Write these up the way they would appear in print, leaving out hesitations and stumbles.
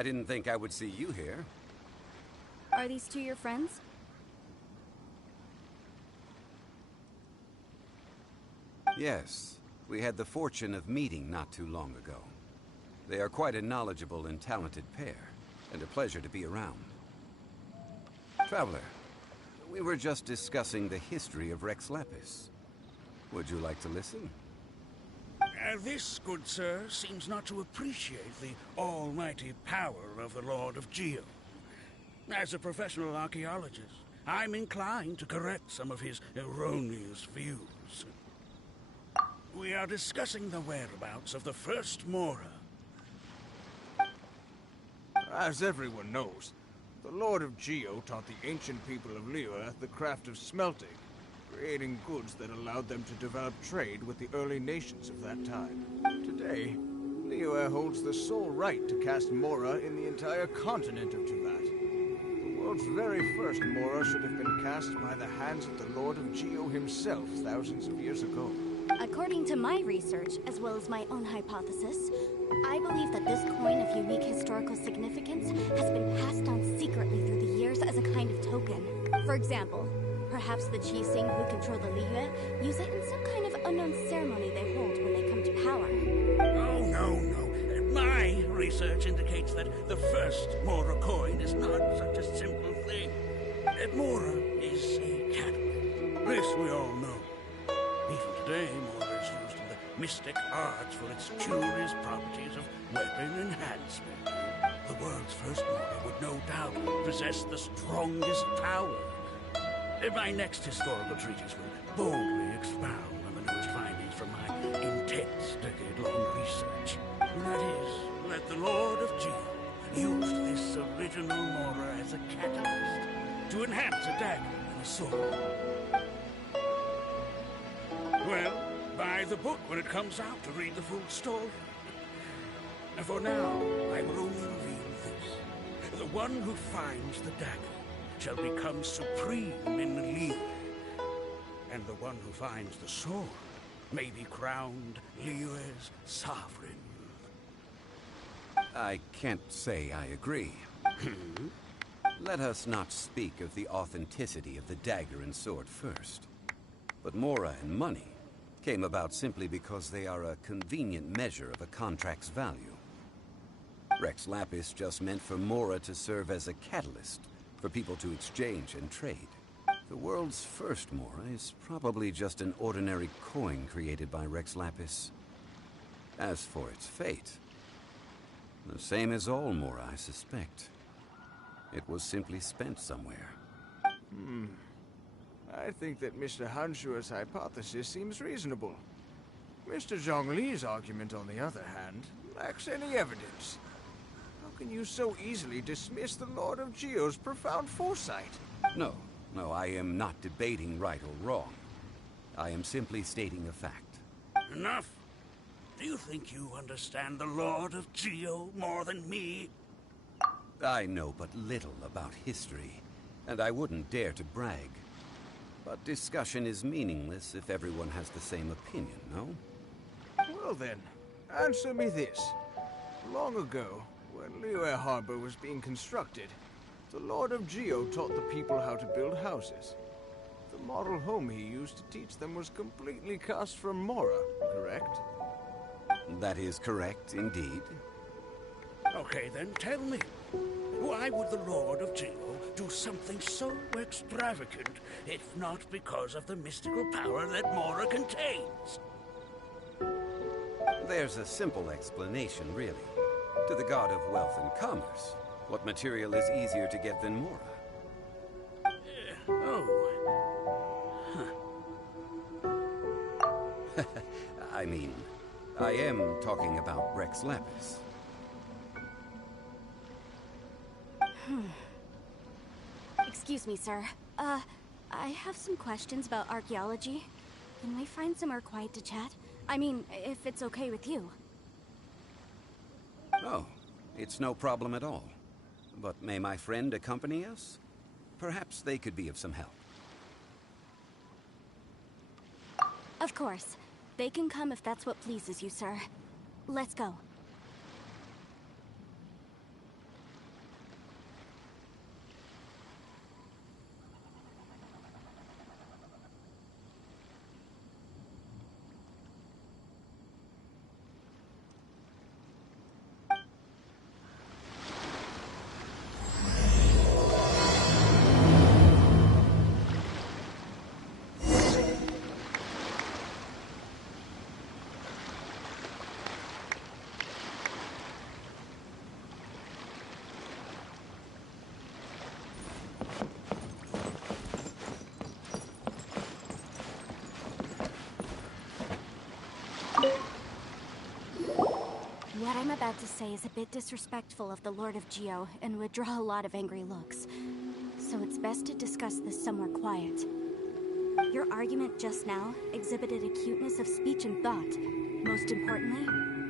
I didn't think I would see you here. Are these two your friends? Yes, we had the fortune of meeting not too long ago. They are quite a knowledgeable and talented pair, and a pleasure to be around. Traveler, we were just discussing the history of Rex Lapis. Would you like to listen? This, good sir, seems not to appreciate the almighty power of the Lord of Geo. As a professional archaeologist, I'm inclined to correct some of his erroneous views. We are discussing the whereabouts of the first Mora. As everyone knows, the Lord of Geo taught the ancient people of Liyue the craft of smelting, creating goods that allowed them to develop trade with the early nations of that time. Today, Liyue holds the sole right to cast Mora in the entire continent of Tibet. The world's very first Mora should have been cast by the hands of the Lord of Geo himself thousands of years ago. According to my research, as well as my own hypothesis, I believe that this coin of unique historical significance has been passed down secretly through the years as a kind of token. For example, perhaps the Qixing who control the Liyue use it in some kind of unknown ceremony they hold when they come to power. Oh, no. My research indicates that the first Mora coin is not such a simple thing. Mora is a catalyst. This we all know. Even today, Mora is used in the mystic arts for its curious properties of weapon enhancement. The world's first Mora would no doubt possess the strongest power. My next historical treatise will boldly expound on the newest findings from my intense decade-long research. And that is, that the Lord of Geo used this original Mora as a catalyst to enhance a dagger and a sword. Well, buy the book when it comes out to read the full story. For now, I will only reveal this. The one who finds the dagger shall become supreme in the Liyue, and the one who finds the sword may be crowned Liyue's sovereign. I can't say I agree. Let us not speak of the authenticity of the dagger and sword first. But Mora and money came about simply because they are a convenient measure of a contract's value. Rex Lapis just meant for Mora to serve as a catalyst for people to exchange and trade. The world's first Mora is probably just an ordinary coin created by Rex Lapis. As for its fate, the same as all Mora, I suspect. It was simply spent somewhere. I think that Mr. Hanshua's hypothesis seems reasonable. Mr. Zhongli's argument, on the other hand, lacks any evidence. How can you so easily dismiss the Lord of Geo's profound foresight? No, I am not debating right or wrong. I am simply stating a fact. Enough. Do you think you understand the Lord of Geo more than me? I know but little about history, and I wouldn't dare to brag. But discussion is meaningless if everyone has the same opinion, no? Well then, answer me this. Long ago, when Liyue Harbor was being constructed, the Lord of Geo taught the people how to build houses. The model home he used to teach them was completely cast from Mora, correct? That is correct, indeed. Okay, then tell me. Why would the Lord of Geo do something so extravagant, if not because of the mystical power that Mora contains? There's a simple explanation, really. To the god of wealth and commerce, what material is easier to get than Mora? I mean, I am talking about Rex Lapis. Excuse me, sir. I have some questions about archaeology. Can we find somewhere quiet to chat? I mean, if it's okay with you. Oh, it's no problem at all. But may my friend accompany us? Perhaps they could be of some help. Of course. They can come if that's what pleases you, sir. Let's go. I'm about to say is a bit disrespectful of the Lord of Geo and would draw a lot of angry looks. So it's best to discuss this somewhere quiet. Your argument just now exhibited acuteness of speech and thought. Most importantly,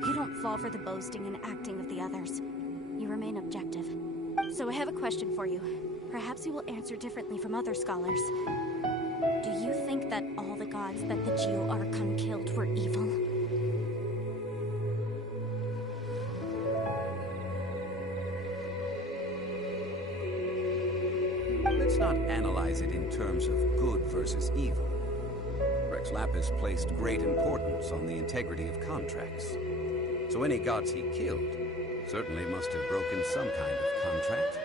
you don't fall for the boasting and acting of the others. You remain objective. So I have a question for you. Perhaps you will answer differently from other scholars. Do you think that all the gods that the Geo Archon killed were evil? Let's not analyze it in terms of good versus evil. Rex Lapis placed great importance on the integrity of contracts. So any gods he killed certainly must have broken some kind of contract.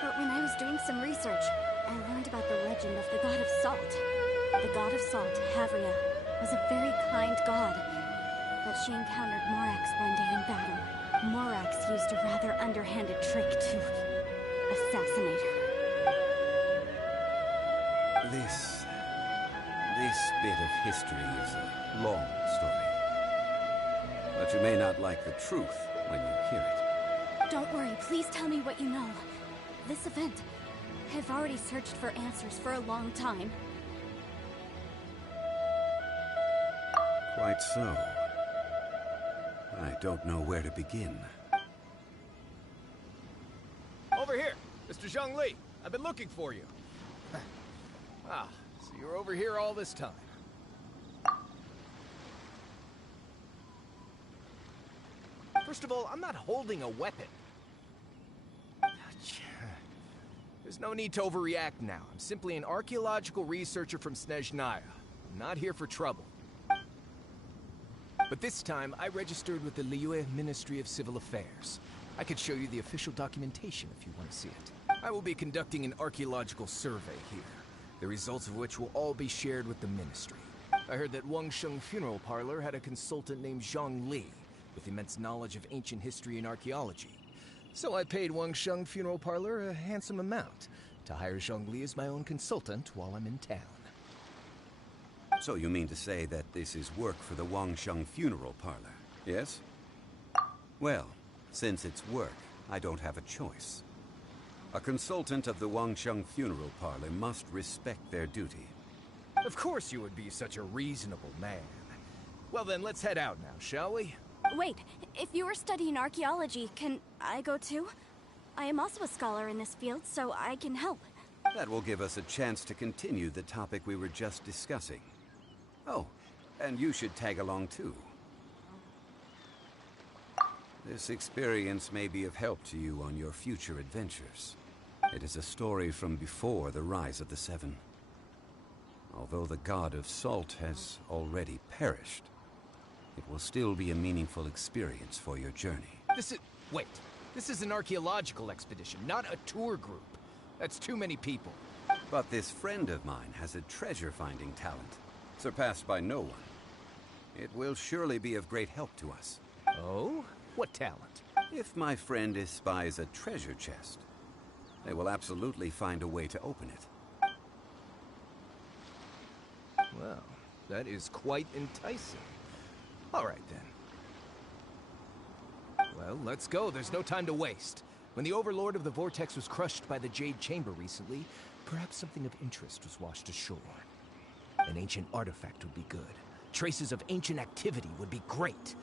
But when I was doing some research, I learned about the legend of the god of salt. The god of salt, Havria, was a very kind god. But she encountered Morax one day in battle. Morax used a rather underhanded trick to assassinate her. This bit of history is a long story. But you may not like the truth when you hear it. Don't worry, please tell me what you know. This event, I've already searched for answers for a long time. Quite so. I don't know where to begin. Over here, Mr. Zhongli. I've been looking for you. Ah, so you're over here all this time. First of all, I'm not holding a weapon. There's no need to overreact now. I'm simply an archaeological researcher from Snezhnaya. I'm not here for trouble. But this time, I registered with the Liyue Ministry of Civil Affairs. I could show you the official documentation if you want to see it. I will be conducting an archaeological survey here, the results of which will all be shared with the ministry. I heard that Wangsheng Funeral Parlor had a consultant named Zhongli, with immense knowledge of ancient history and archaeology. So I paid Wangsheng Funeral Parlor a handsome amount to hire Zhongli as my own consultant while I'm in town. So you mean to say that this is work for the Wangsheng Funeral Parlor, yes? Well, since it's work, I don't have a choice. A consultant of the Wangsheng Funeral Parlor must respect their duty. Of course you would be such a reasonable man. Well then, let's head out now, shall we? Wait, if you are studying archaeology, can I go too? I am also a scholar in this field, so I can help. That will give us a chance to continue the topic we were just discussing. Oh, and you should tag along too. This experience may be of help to you on your future adventures. It is a story from before the rise of the Seven. Although the god of salt has already perished, it will still be a meaningful experience for your journey. Wait. This is an archaeological expedition, not a tour group. That's too many people. But this friend of mine has a treasure-finding talent, surpassed by no one. It will surely be of great help to us. Oh? What talent? If my friend espies a treasure chest, they will absolutely find a way to open it. Well, that is quite enticing. All right, then. Well, let's go. There's no time to waste. When the Overlord of the Vortex was crushed by the Jade Chamber recently, perhaps something of interest was washed ashore. An ancient artifact would be good. Traces of ancient activity would be great.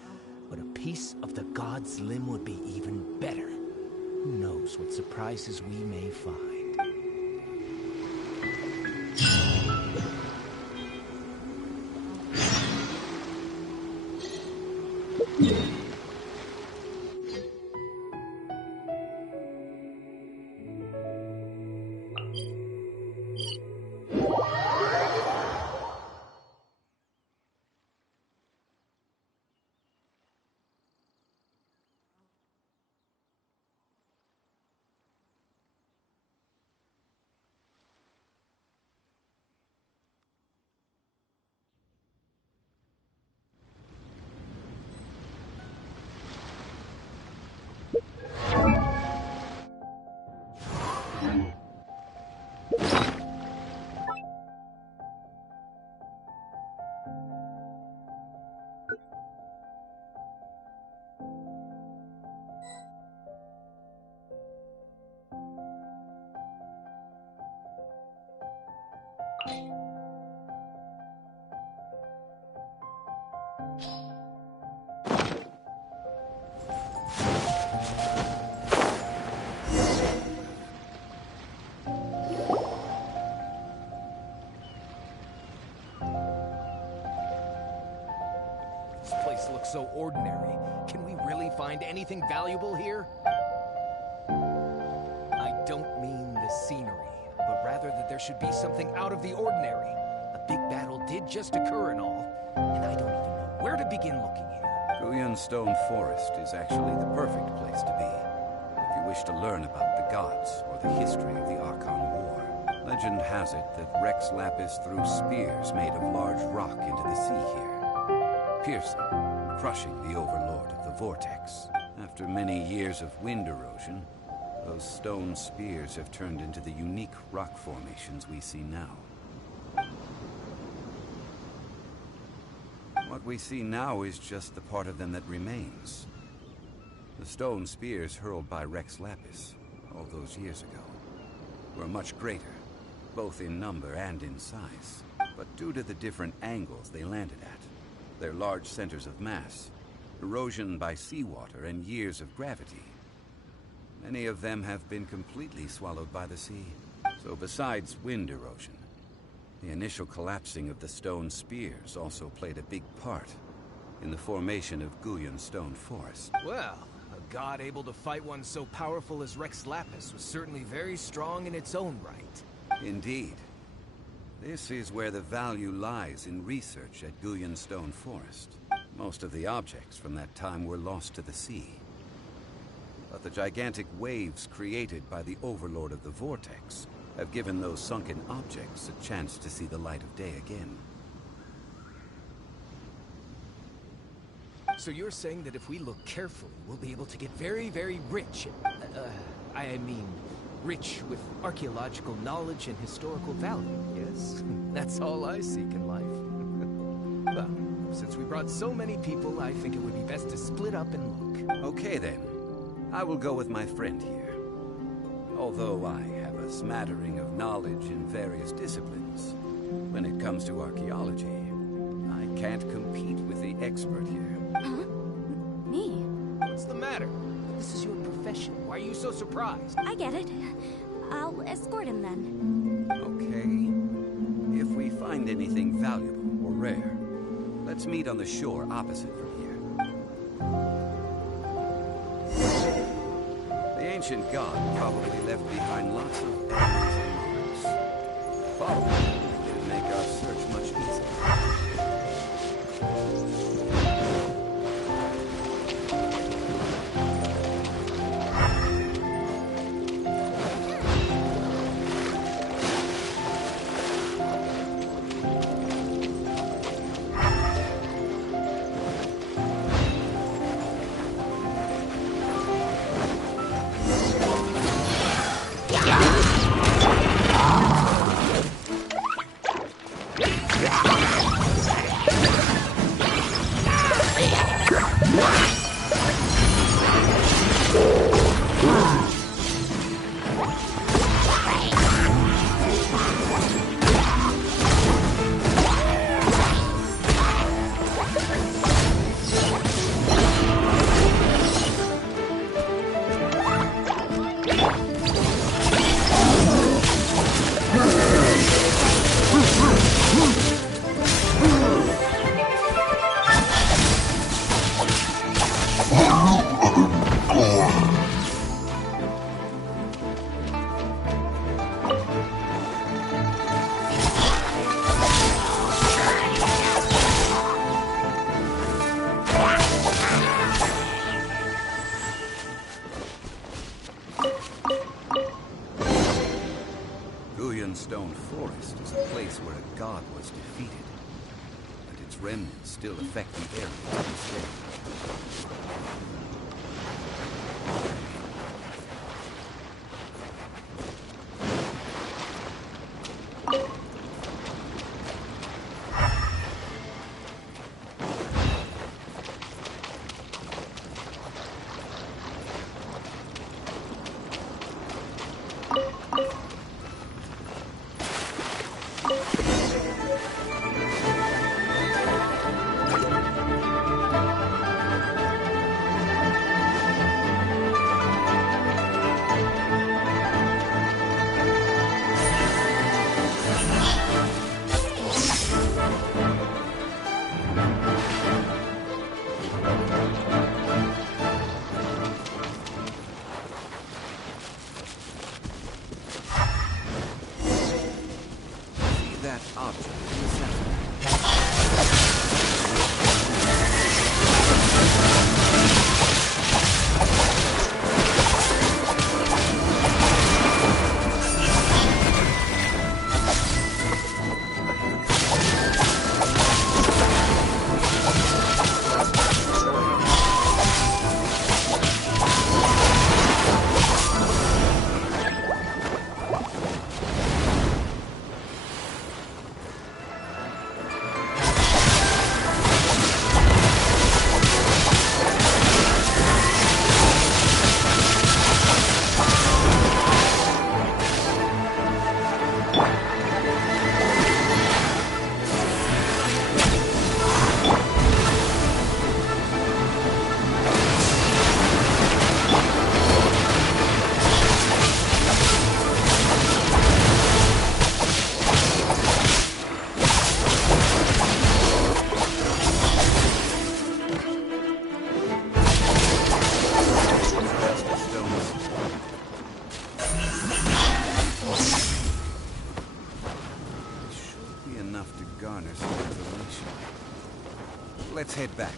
But a piece of the god's limb would be even better. Who knows what surprises we may find. so ordinary. Can we really find anything valuable here? I don't mean the scenery, but rather that there should be something out of the ordinary. A big battle did just occur and all, and I don't even know where to begin looking here. Guyan Stone Forest is actually the perfect place to be, if you wish to learn about the gods or the history of the Archon War. Legend has it that Rex Lapis threw spears made of large rock into the sea here, piercing, crushing the overlord of the vortex. After many years of wind erosion, those stone spears have turned into the unique rock formations we see now. What we see now is just the part of them that remains. The stone spears hurled by Rex Lapis all those years ago were much greater, both in number and in size. But due to the different angles they landed at, their large centers of mass, erosion by seawater, and years of gravity, many of them have been completely swallowed by the sea. So besides wind erosion, the initial collapsing of the stone spears also played a big part in the formation of Guyan Stone Forest. Well, a god able to fight one so powerful as Rex Lapis was certainly very strong in its own right. Indeed. This is where the value lies in research at Guyan Stone Forest. Most of the objects from that time were lost to the sea. But the gigantic waves created by the Overlord of the Vortex have given those sunken objects a chance to see the light of day again. So you're saying that if we look carefully, we'll be able to get very, very rich. I mean, rich with archaeological knowledge and historical value, yes? That's all I seek in life. Well, since we brought so many people, I think it would be best to split up and look. Okay then. I will go with my friend here. Although I have a smattering of knowledge in various disciplines, when it comes to archaeology, I can't compete with the expert here. Huh? Me? What's the matter? This is your profession. Why are you so surprised? I get it. I'll escort him then. Okay. If we find anything valuable or rare, let's meet on the shore opposite from here. The ancient god probably left behind lots of bones and marks. Follow him should make our search much easier. Stone Forest is a place where a god was defeated, and its remnants still affect the area to this day. that object in the center. Let's head back.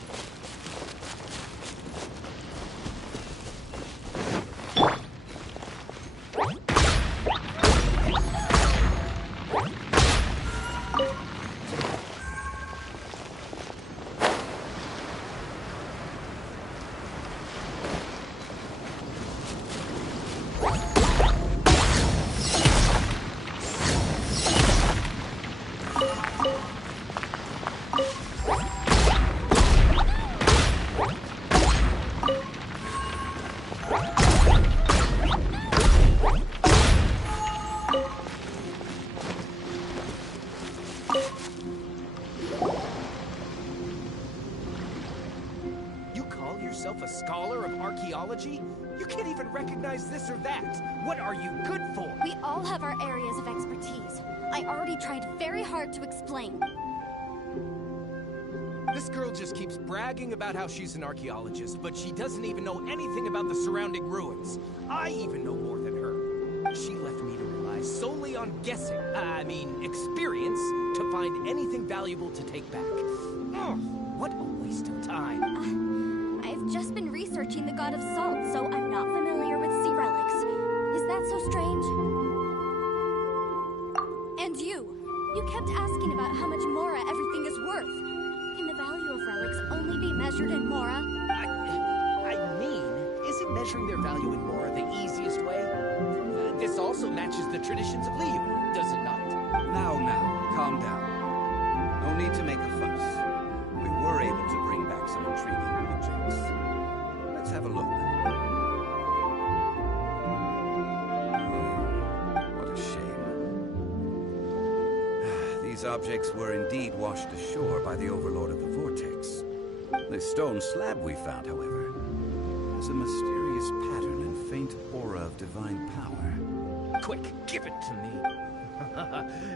A scholar of archaeology? You can't even recognize this or that. What are you good for? We all have our areas of expertise. I already tried very hard to explain. This girl just keeps bragging about how she's an archaeologist, but she doesn't even know anything about the surrounding ruins. I even know more than her. She left me to rely solely on guessing, experience, to find anything valuable to take back. Oh, what a waste of time. I've just been researching the God of Salt, so I'm not familiar with sea relics. Is that so strange? And you kept asking about how much Mora everything is worth. Can the value of relics only be measured in Mora? Isn't measuring their value in Mora the easiest way? This also matches the traditions of Liu, does it not? Now, calm down. No need to make a fuss. We were able to bring back some intriguing objects. Let's have a look. What a shame. These objects were indeed washed ashore by the Overlord of the Vortex. The stone slab we found, however, has a mysterious pattern and faint aura of divine power. Quick, give it to me.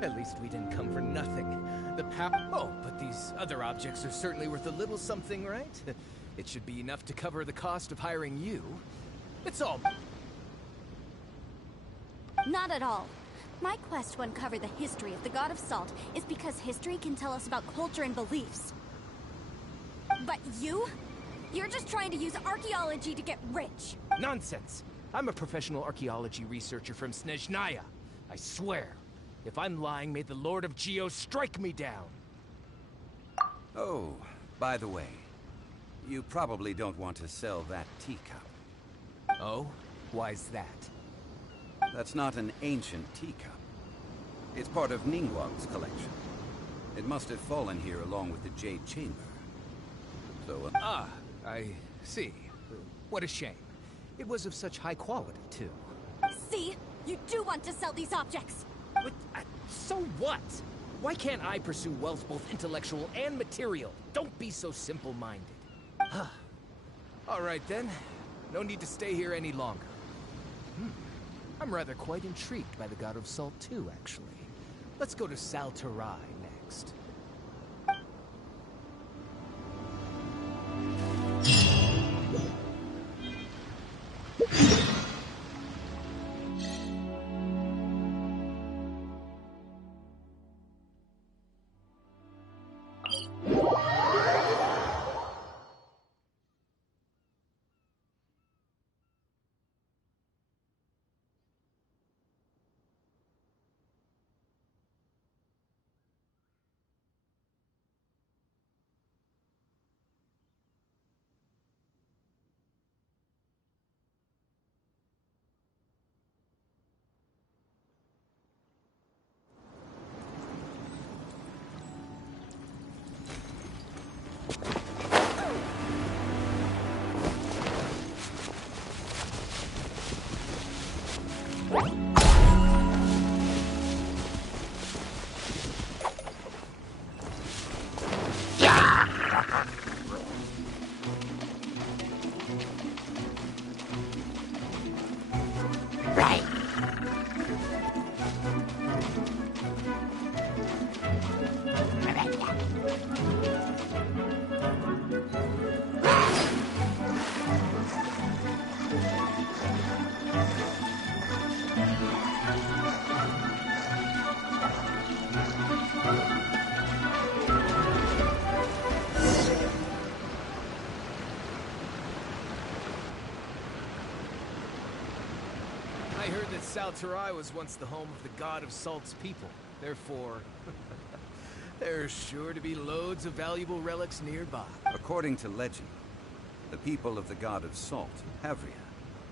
At least we didn't come for nothing. Oh, but these other objects are certainly worth a little something, right? It should be enough to cover the cost of hiring you. It's all... Not at all. My quest to uncover the history of the God of Salt is because history can tell us about culture and beliefs. But you're just trying to use archaeology to get rich. Nonsense! I'm a professional archaeology researcher from Snezhnaya. I swear. If I'm lying, may the Lord of Geo strike me down. Oh, by the way, you probably don't want to sell that teacup. Oh? Why's that? That's not an ancient teacup. It's part of Ningguang's collection. It must have fallen here along with the Jade Chamber. So, I see. What a shame. It was of such high quality, too. See? You do want to sell these objects! But, so what? Why can't I pursue wealth both intellectual and material? Don't be so simple-minded. All right, then. No need to stay here any longer. I'm rather quite intrigued by the God of Salt, too, actually. Let's go to Saltarai next. I heard that Salterai was once the home of the God of Salt's people. Therefore, there's sure to be loads of valuable relics nearby. According to legend, the people of the God of Salt, Havria,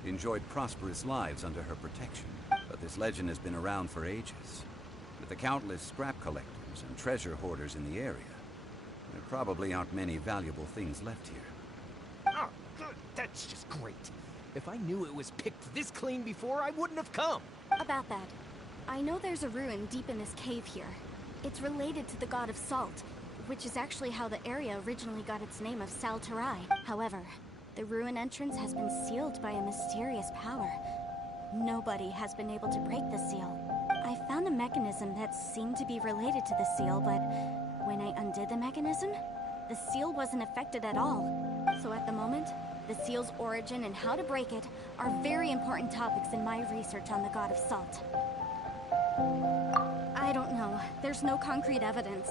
enjoyed prosperous lives under her protection. But this legend has been around for ages. With the countless scrap collectors and treasure hoarders in the area, there probably aren't many valuable things left here. Oh, good. That's just great. If I knew it was picked this clean before, I wouldn't have come. About that, I know there's a ruin deep in this cave here. It's related to the God of Salt, which is actually how the area originally got its name of Salterai. However, the ruin entrance has been sealed by a mysterious power. Nobody has been able to break the seal. I found a mechanism that seemed to be related to the seal, but when I undid the mechanism, the seal wasn't affected at all. So at the moment, the seal's origin and how to break it are very important topics in my research on the God of Salt. I don't know. There's no concrete evidence.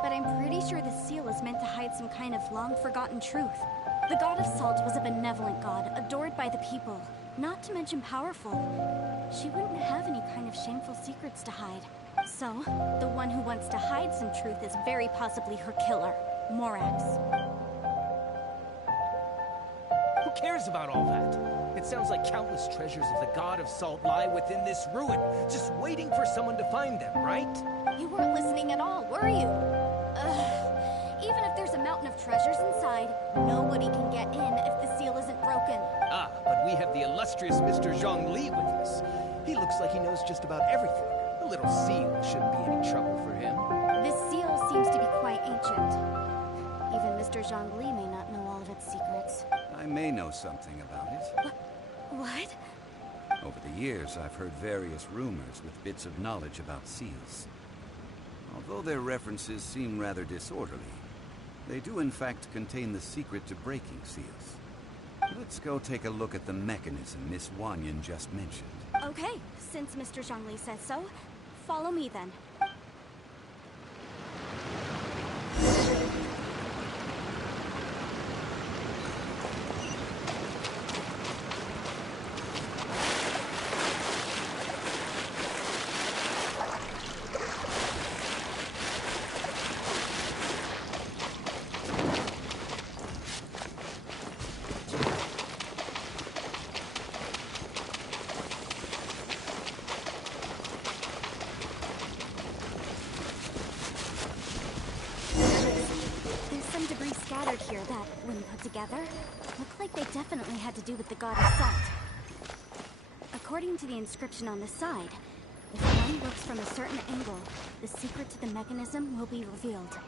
But I'm pretty sure the seal is meant to hide some kind of long-forgotten truth. The God of Salt was a benevolent god, adored by the people, not to mention powerful. She wouldn't have any kind of shameful secrets to hide. So, the one who wants to hide some truth is very possibly her killer, Morax. Who cares about all that? It sounds like countless treasures of the God of Salt lie within this ruin, just waiting for someone to find them, right? You weren't listening at all, were you? Even if there's a mountain of treasures inside, nobody can get in if the seal isn't broken. Ah, but we have the illustrious Mr. Zhongli with us. He looks like he knows just about everything. A little seal shouldn't be any trouble for him. This seal seems to be quite ancient. Even Mr. Zhongli may not know all of its secrets. I may know something about it. What? Over the years, I've heard various rumors with bits of knowledge about seals. Although their references seem rather disorderly, they do in fact contain the secret to breaking seals. Let's go take a look at the mechanism Miss Wanyan just mentioned. Okay, since Mr. Zhongli says so, follow me then. Here that, when put together, look like they definitely had to do with the God of Salt. According to the inscription on the side, if one looks from a certain angle, the secret to the mechanism will be revealed.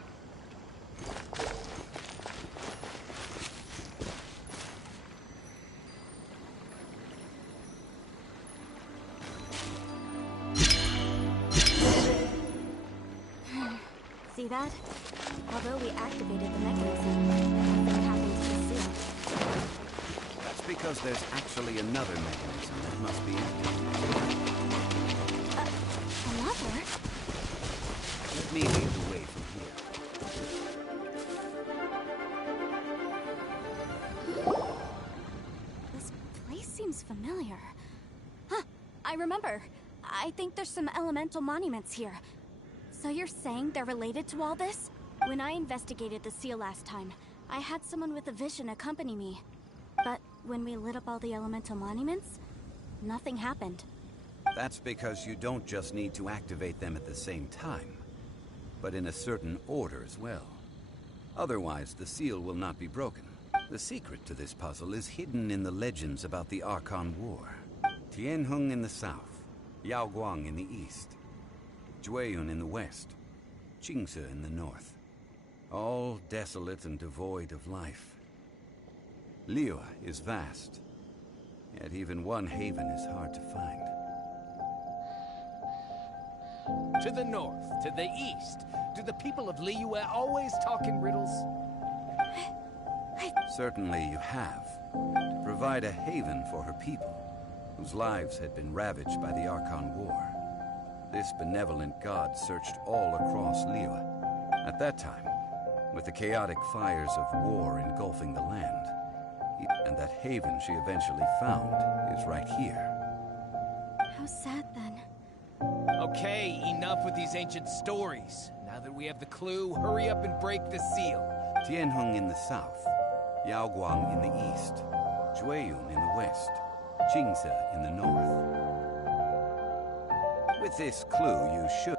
See that? Although we activated the mechanism, nothing happened to the seal. That's because there's actually another mechanism that must be activated. Another? Let me lead the way from here. This place seems familiar. Huh, I remember. I think there's some elemental monuments here. So you're saying they're related to all this? When I investigated the seal last time, I had someone with a vision accompany me. But when we lit up all the elemental monuments, nothing happened. That's because you don't just need to activate them at the same time, but in a certain order as well. Otherwise, the seal will not be broken. The secret to this puzzle is hidden in the legends about the Archon War. Tianheng in the south, Yaoguang in the east, Jueyun in the west, Qingce in the north. All desolate and devoid of life. Liyue is vast, yet even one haven is hard to find. To the north, to the east. Do the people of Liyue always talk in riddles? Certainly you have. To provide a haven for her people, whose lives had been ravaged by the Archon War. This benevolent god searched all across Liyue. At that time, with the chaotic fires of war engulfing the land, and that haven she eventually found is right here. How sad then. Okay, enough with these ancient stories. Now that we have the clue, hurry up and break the seal. Tianheng in the south, Yaoguang in the east, Jueyun in the west, Qingce in the north. With this clue, you should...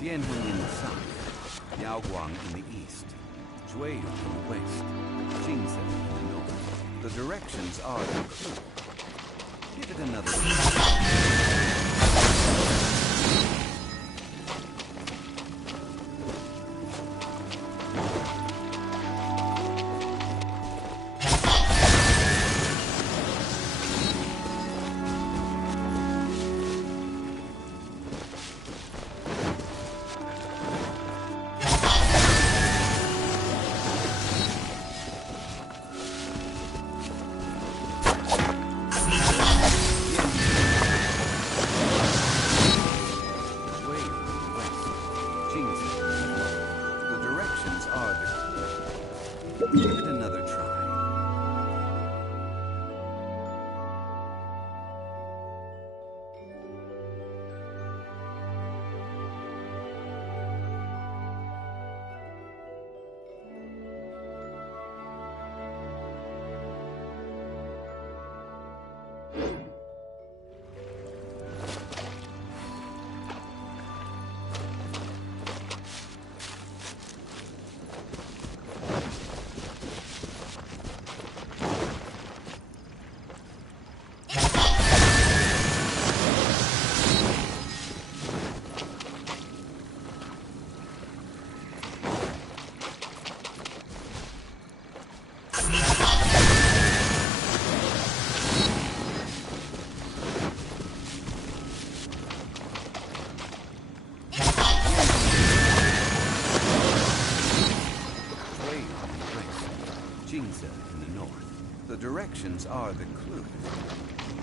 Tianheng in the south, Yaoguang in the east, Jueyun in the west, Qingce in the north. The directions are the clue. Give it another Give it another try. Qingce in the north. The directions are the clue.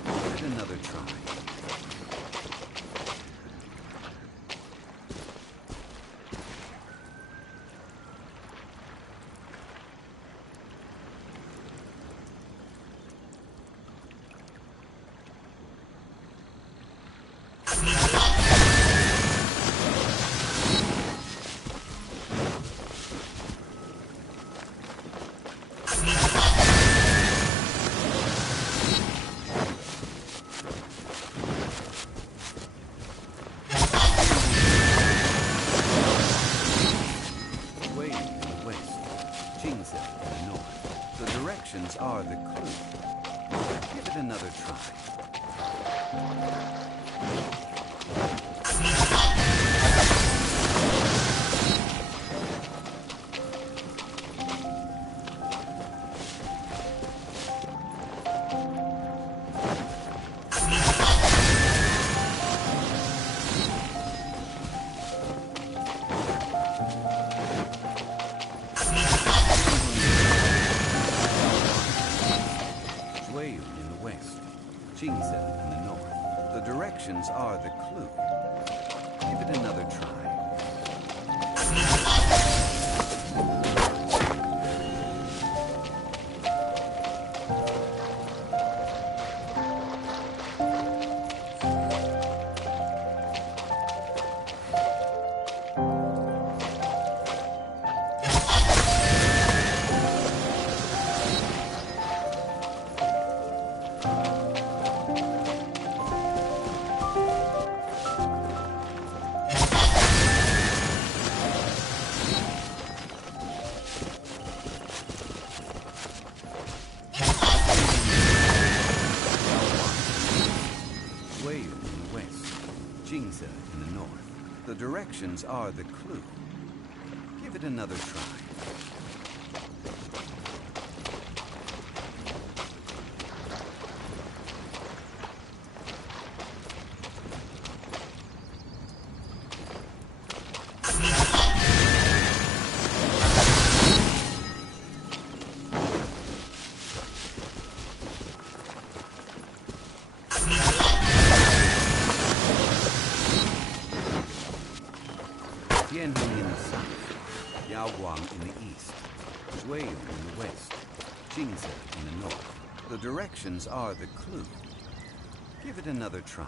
Give it another try. another try. In the north. The directions are the clue. Give it another try. In the north. The directions are the clue. Give it another try. In the south, Yaoguang in the east, Zhuyu in the west, Jingze in the north. The directions are the clue. Give it another try.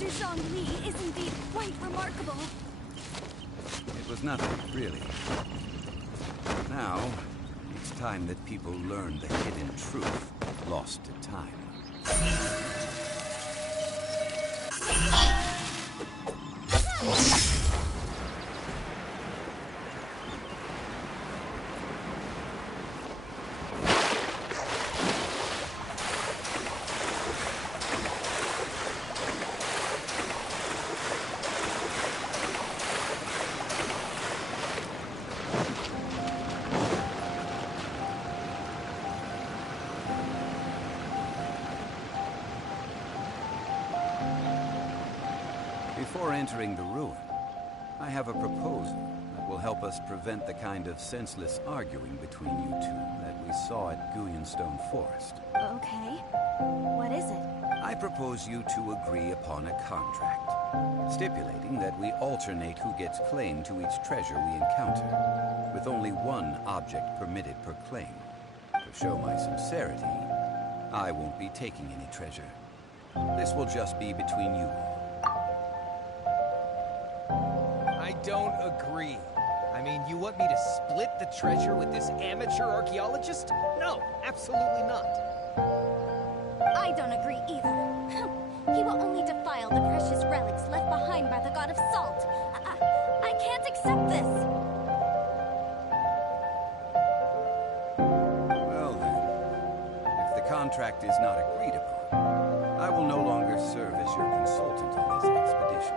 Zhongli is indeed quite remarkable. It was nothing, really. Now, it's time that people learn the hidden truth lost to time. Before entering the ruin, I have a proposal that will help us prevent the kind of senseless arguing between you two that we saw at Guyonstone Forest. Okay. What is it? I propose you to agree upon a contract, stipulating that we alternate who gets claim to each treasure we encounter, with only one object permitted per claim. To show my sincerity, I won't be taking any treasure. This will just be between you all. I don't agree. I mean, you want me to split the treasure with this amateur archaeologist? No, absolutely not. I don't agree either. He will only defile the precious relics left behind by the god of salt. I can't accept this. Well then, if the contract is not agreed upon, I will no longer serve as your consultant on this expedition.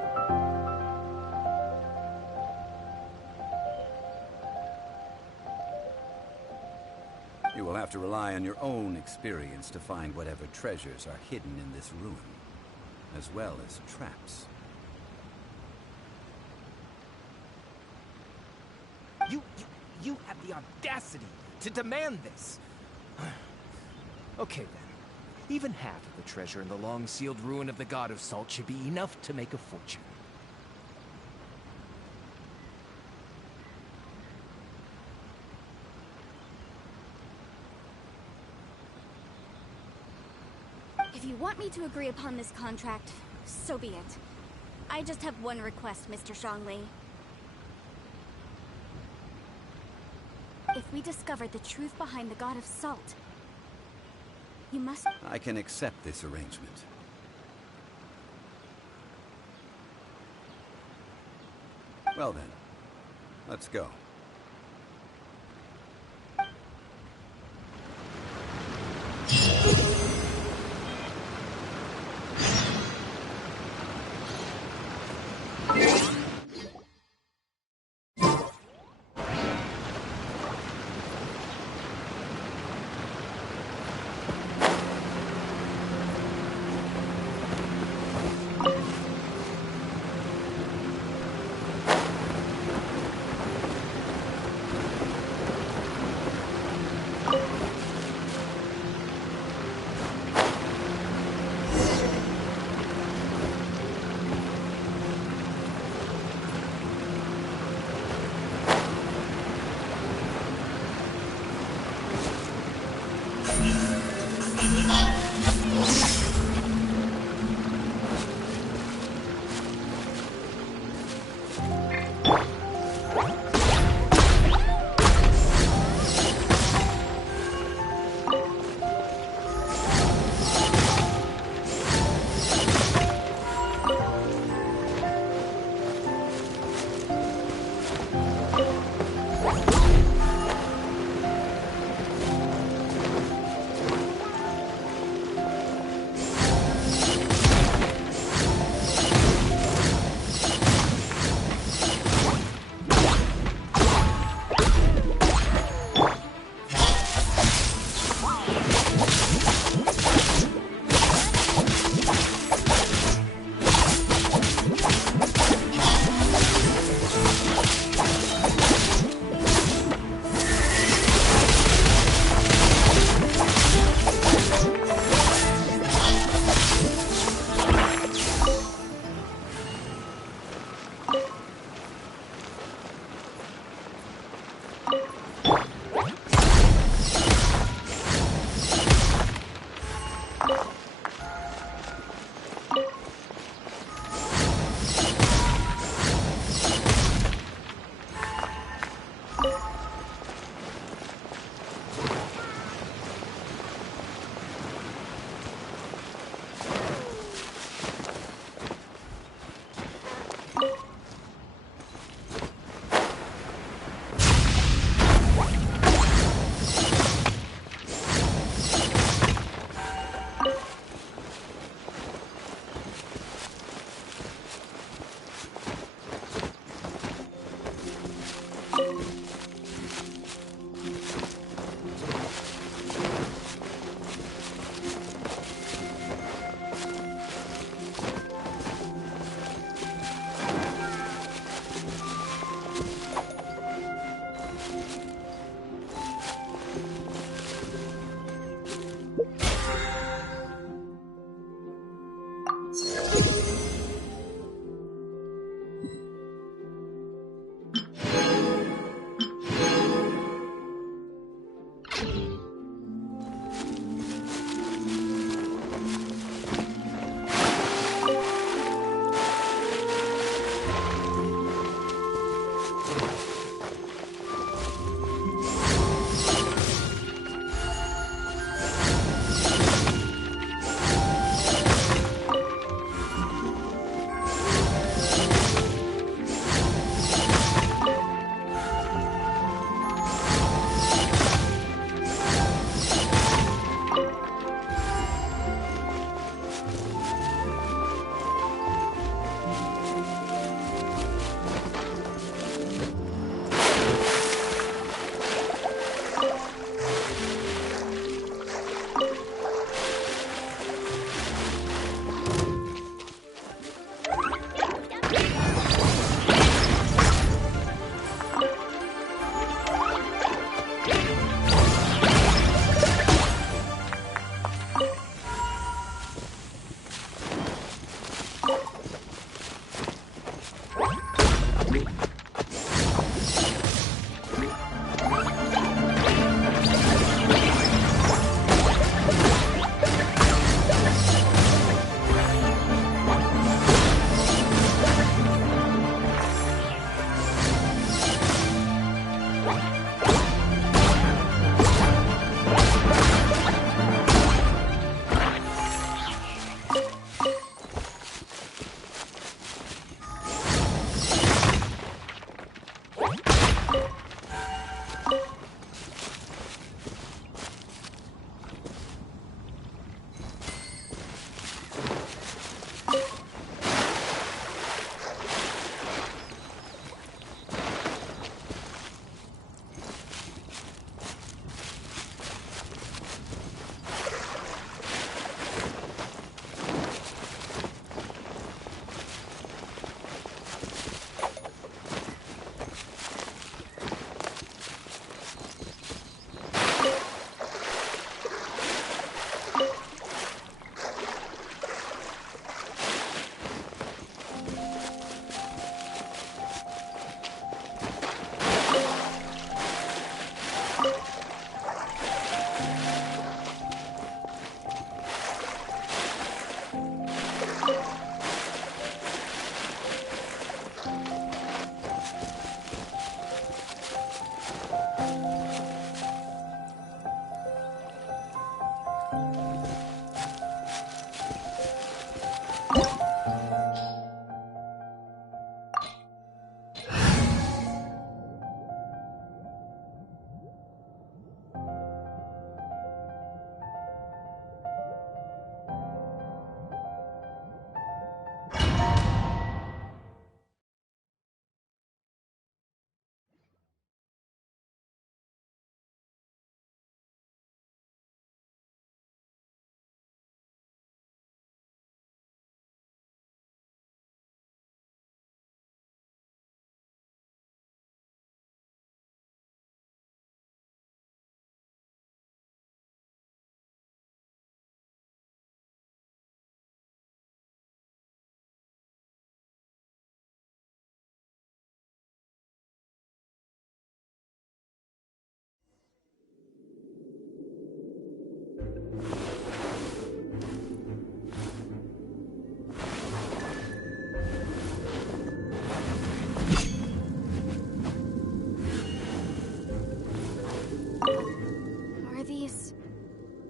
You will have to rely on your own experience to find whatever treasures are hidden in this ruin, as well as traps. You have the audacity to demand this. Okay then. Even half of the treasure in the long-sealed ruin of the God of Salt should be enough to make a fortune. If you want me to agree upon this contract, so be it. I just have one request, Mr. Zhongli. If we discover the truth behind the God of Salt, you must... I can accept this arrangement. Well then, let's go.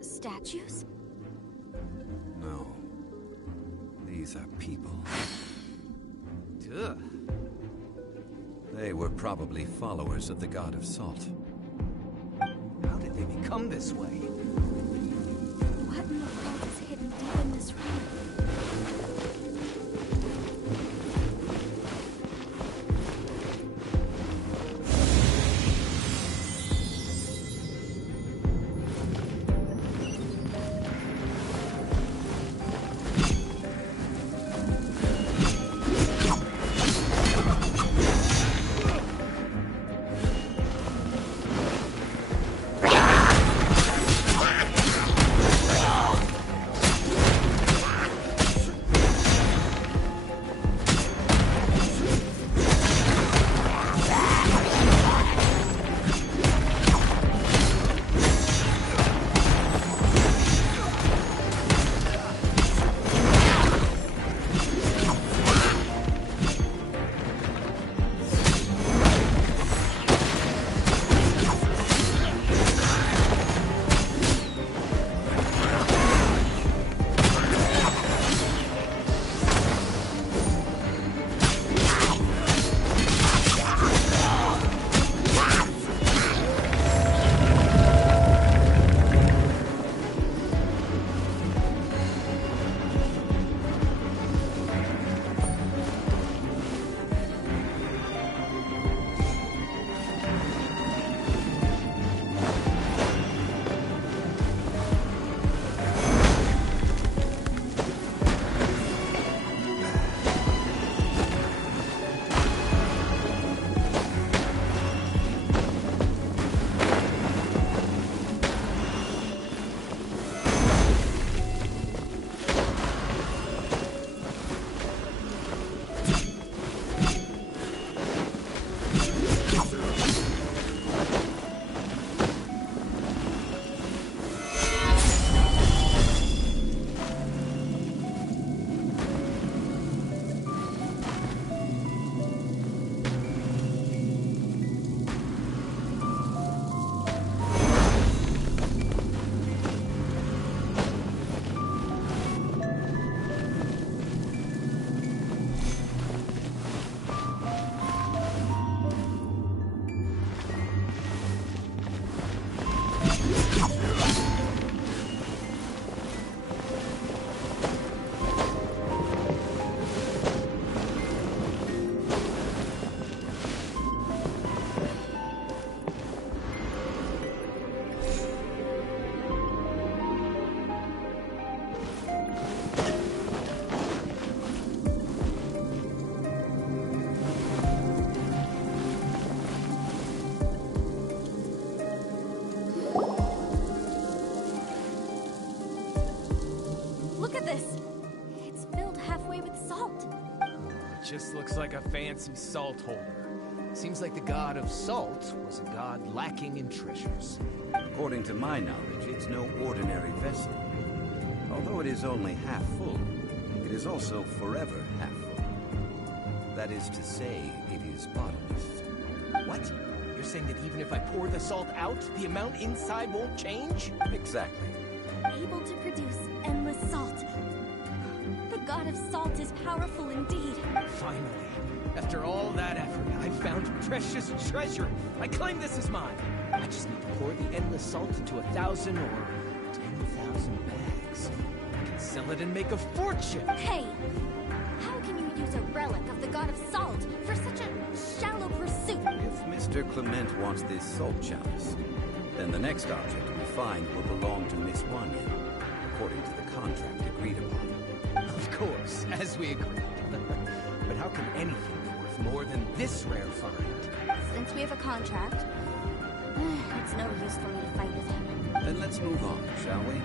Statues? No. These are people. Ugh. They were probably followers of the god of salt. How did they become this way? What in the world is hidden deep in this room? This looks like a fancy salt holder. Seems like the god of salt was a god lacking in treasures. According to my knowledge, it's no ordinary vessel. Although it is only half full, it is also forever half full. That is to say, it is bottomless. What? You're saying that even if I pour the salt out, the amount inside won't change? Exactly. Able to produce endless salt. The god of salt is powerful indeed. Finally, after all that effort, I found precious treasure. I claim this is mine. I just need to pour the endless salt into 1,000 or 10,000 bags. I can sell it and make a fortune. Hey! How can you use a relic of the god of salt for such a shallow pursuit? If Mr. Clement wants this salt chalice, then the next object we find will belong to Miss Wanyan, according to the contract agreed upon. Of course, as we agreed. But how can anything be worth more than this rare find? Since we have a contract, it's no use for me to fight with him. Then let's move on, shall we?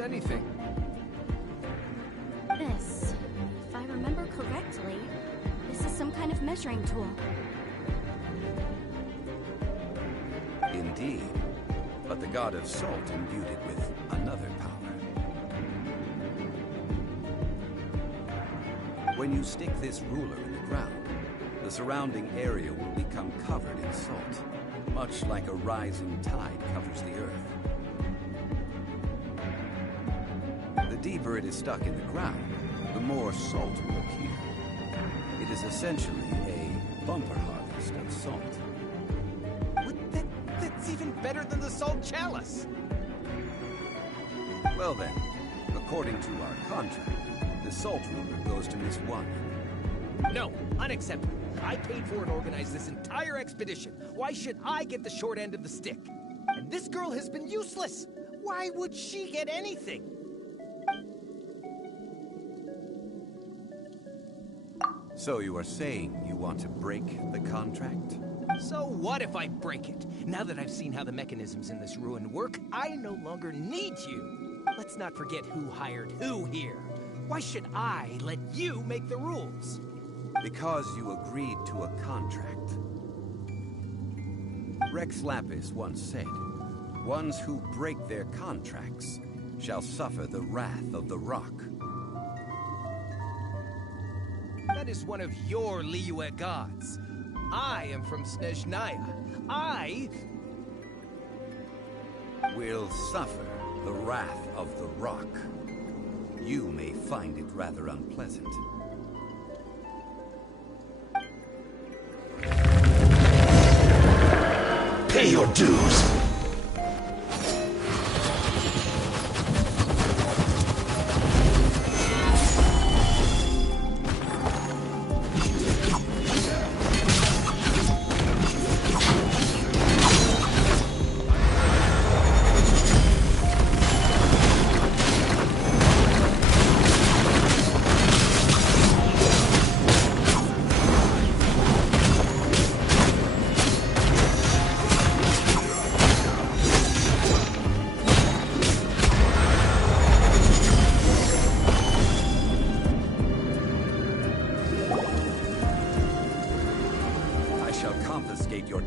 Anything. This, if I remember correctly, this is some kind of measuring tool. Indeed. But the god of salt imbued it with another power. When you stick this ruler in the ground, the surrounding area will become covered in salt, much like a rising tide covers the earth. The deeper it is stuck in the ground, the more salt will appear. It is essentially a bumper harvest of salt. That's even better than the salt chalice! Well then, according to our contract, the salt ruler goes to Miss Wanyan. No, unacceptable. I paid for and organized this entire expedition. Why should I get the short end of the stick? And this girl has been useless! Why would she get anything? So you are saying you want to break the contract? So what if I break it? Now that I've seen how the mechanisms in this ruin work, I no longer need you. Let's not forget who hired who here. Why should I let you make the rules? Because you agreed to a contract. Rex Lapis once said, "Ones who break their contracts shall suffer the wrath of the rock." That is one of your Liyue gods. I am from Snezhnaya. I will suffer the wrath of the rock. You may find it rather unpleasant. Pay your dues.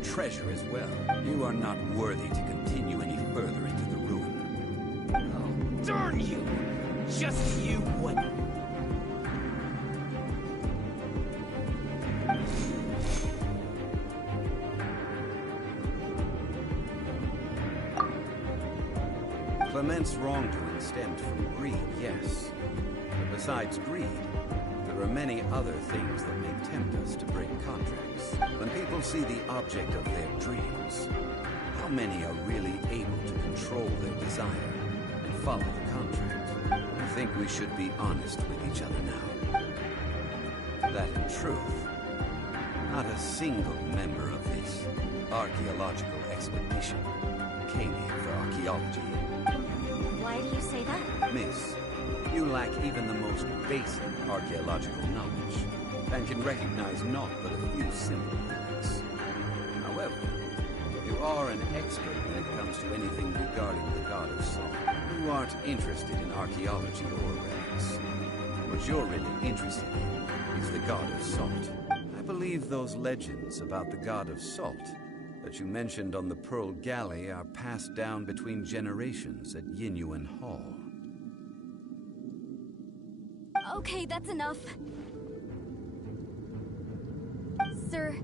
Treasure as well. You are not worthy to continue any further into the ruin. Oh, darn you! Just you wait. Clement's wrongdoing stemmed from greed, yes. But besides greed, there are many other things that may tempt us to break contracts. When people see the object of their dreams, how many are really able to control their desire and follow the contract? I think we should be honest with each other now. That in truth, not a single member of this archaeological expedition came here for archaeology. Why do you say that? Miss, you lack even the most basic archaeological knowledge, and can recognize naught but a few simple facts. However, you are an expert when it comes to anything regarding the god of salt. You aren't interested in archaeology or relics. What you're really interested in is the god of salt. I believe those legends about the god of salt that you mentioned on the Pearl Galley are passed down between generations at Yinyuan Hall. Okay, that's enough. Sir,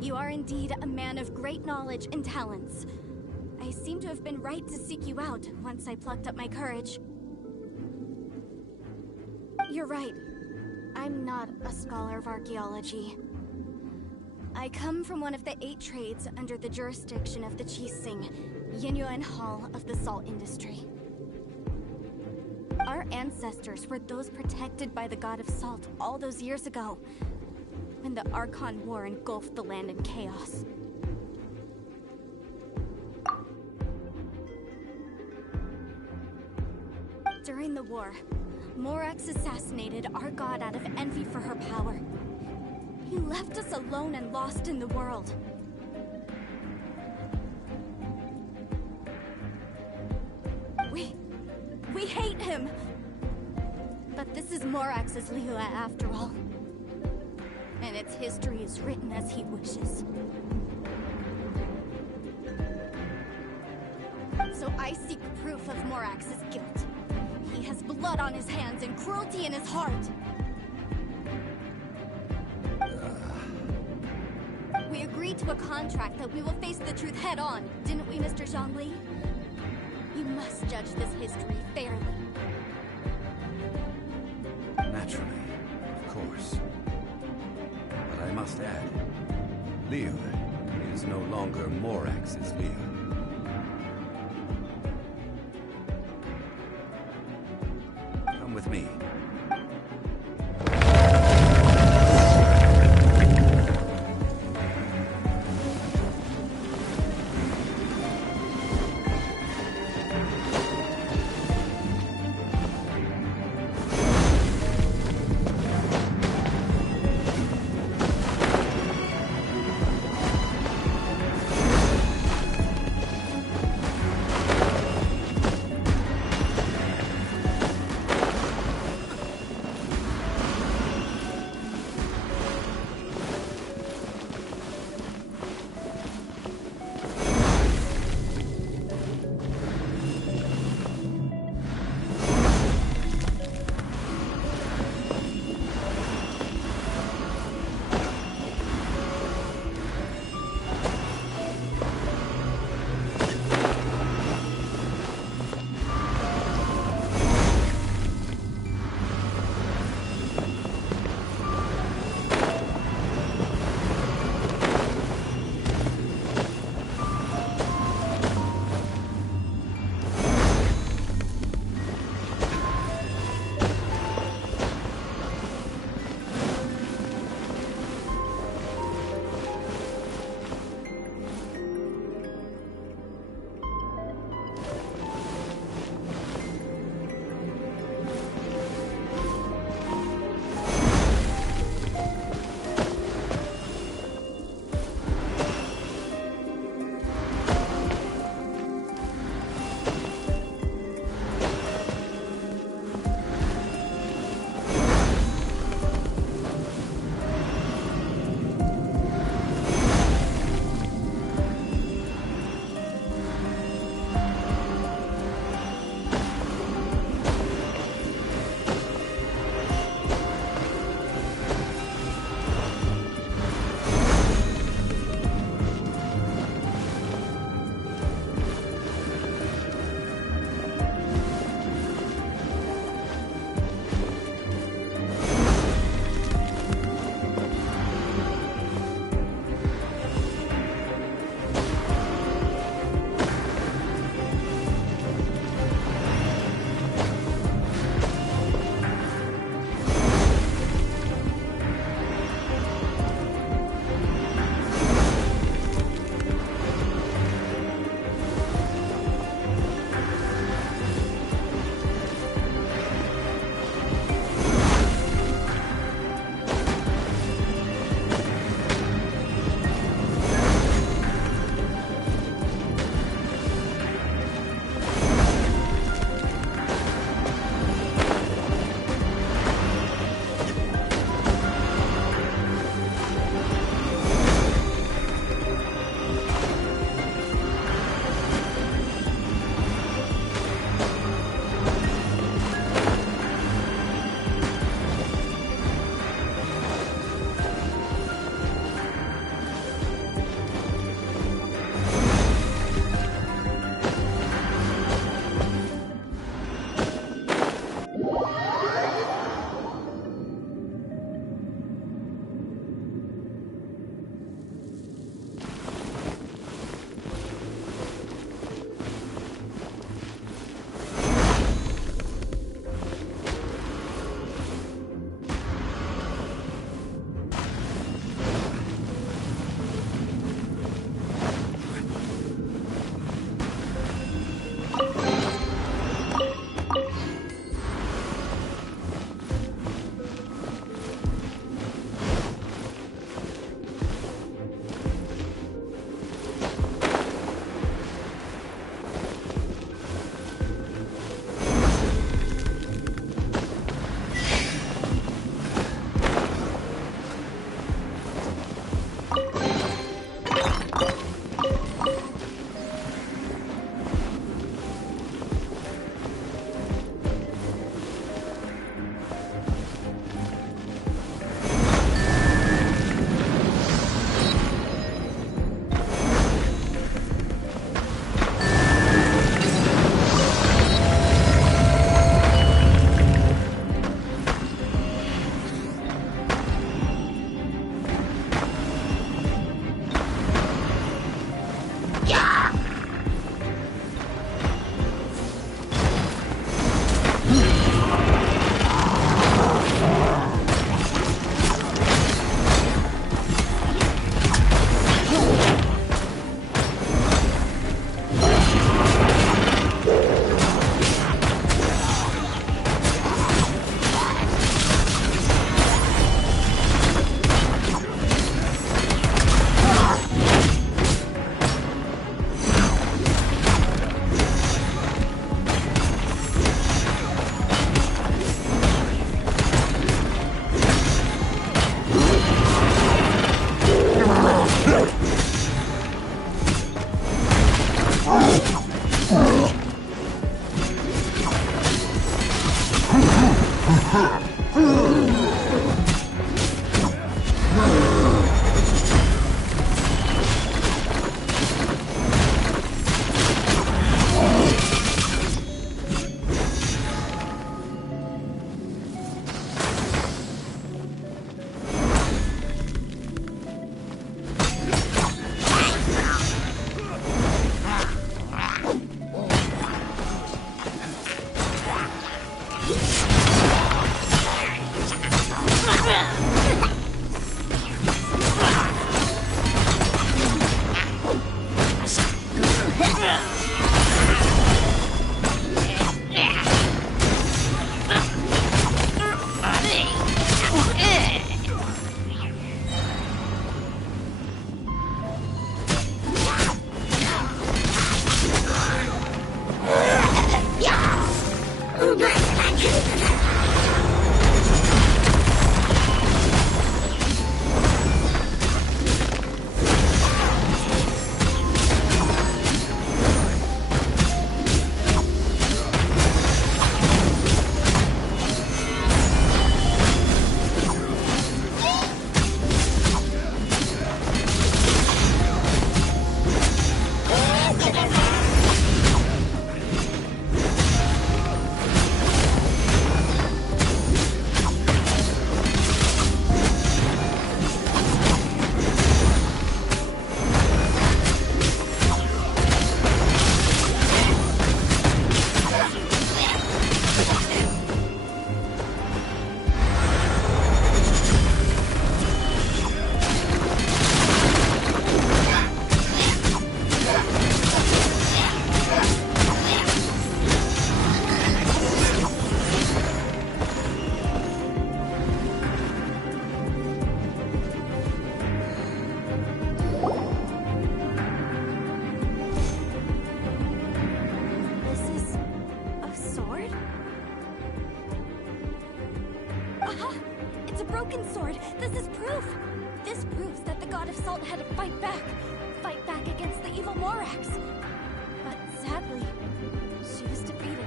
you are indeed a man of great knowledge and talents. I seem to have been right to seek you out once I plucked up my courage. You're right. I'm not a scholar of archaeology. I come from one of the 8 trades under the jurisdiction of the Qixing, Yinyuan Hall of the salt industry. Our ancestors were those protected by the god of salt all those years ago, when the Archon War engulfed the land in chaos. During the war, Morax assassinated our god out of envy for her power. He left us alone and lost in the world. We hate him! But this is Morax's Liyue after all. And its history is written as he wishes. So I seek proof of Morax's guilt. He has blood on his hands and cruelty in his heart. We agreed to a contract that we will face the truth head on, didn't we, Mr. Zhongli? You must judge this history fairly. Naturally, of course. But I must add, Liyue is no longer Morax's Liyue. Come with me. proof! This proves that the God of Salt had to fight back against the evil Morax. But sadly, she was defeated.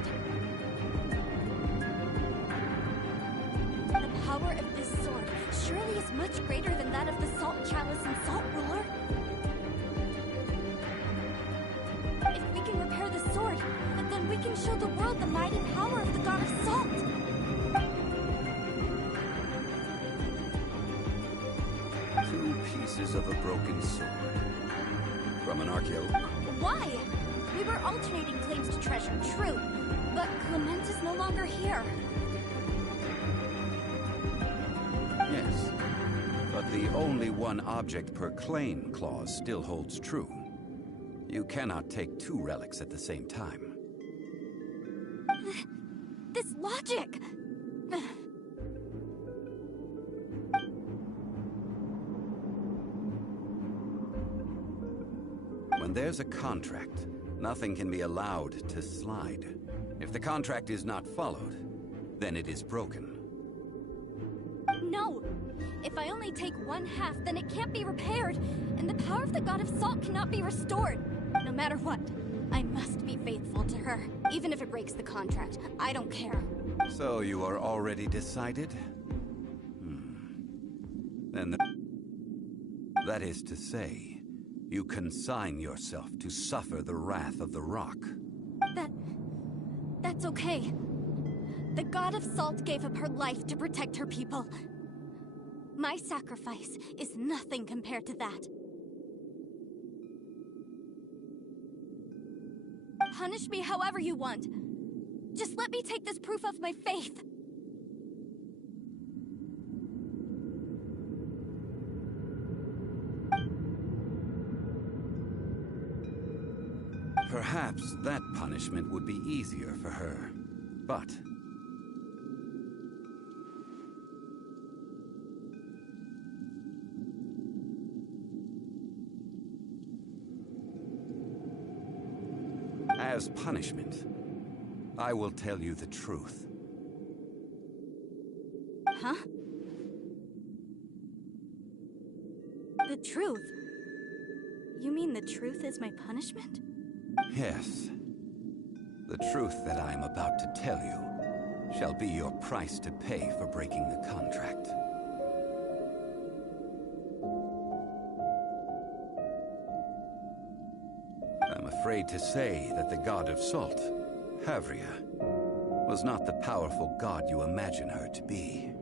The power of this sword surely is much greater than that of the Salt Chalice and Salt Ruler. If we can repair the sword, then we can show the world the might and power of the God of Salt. Two pieces of a broken sword. From an archaeologist. Why? We were alternating claims to treasure, true. But Clement is no longer here. Yes. But the only one object per claim clause still holds true. You cannot take two relics at the same time. This logic! When there's a contract, nothing can be allowed to slide. If the contract is not followed, then it is broken. No! If I only take one half, then it can't be repaired, and the power of the God of Salt cannot be restored. No matter what, I must be faithful to her. Even if it breaks the contract, I don't care. So you are already decided? Then that is to say, you consign yourself to suffer the wrath of the rock. That's okay. The God of Salt gave up her life to protect her people. My sacrifice is nothing compared to that. Punish me however you want. Just let me take this proof of my faith. Perhaps that punishment would be easier for her, but... as punishment, I will tell you the truth. Huh? The truth? You mean the truth is my punishment? Yes. The truth that I am about to tell you shall be your price to pay for breaking the contract. I'm afraid to say that the God of Salt, Havria, was not the powerful god you imagine her to be.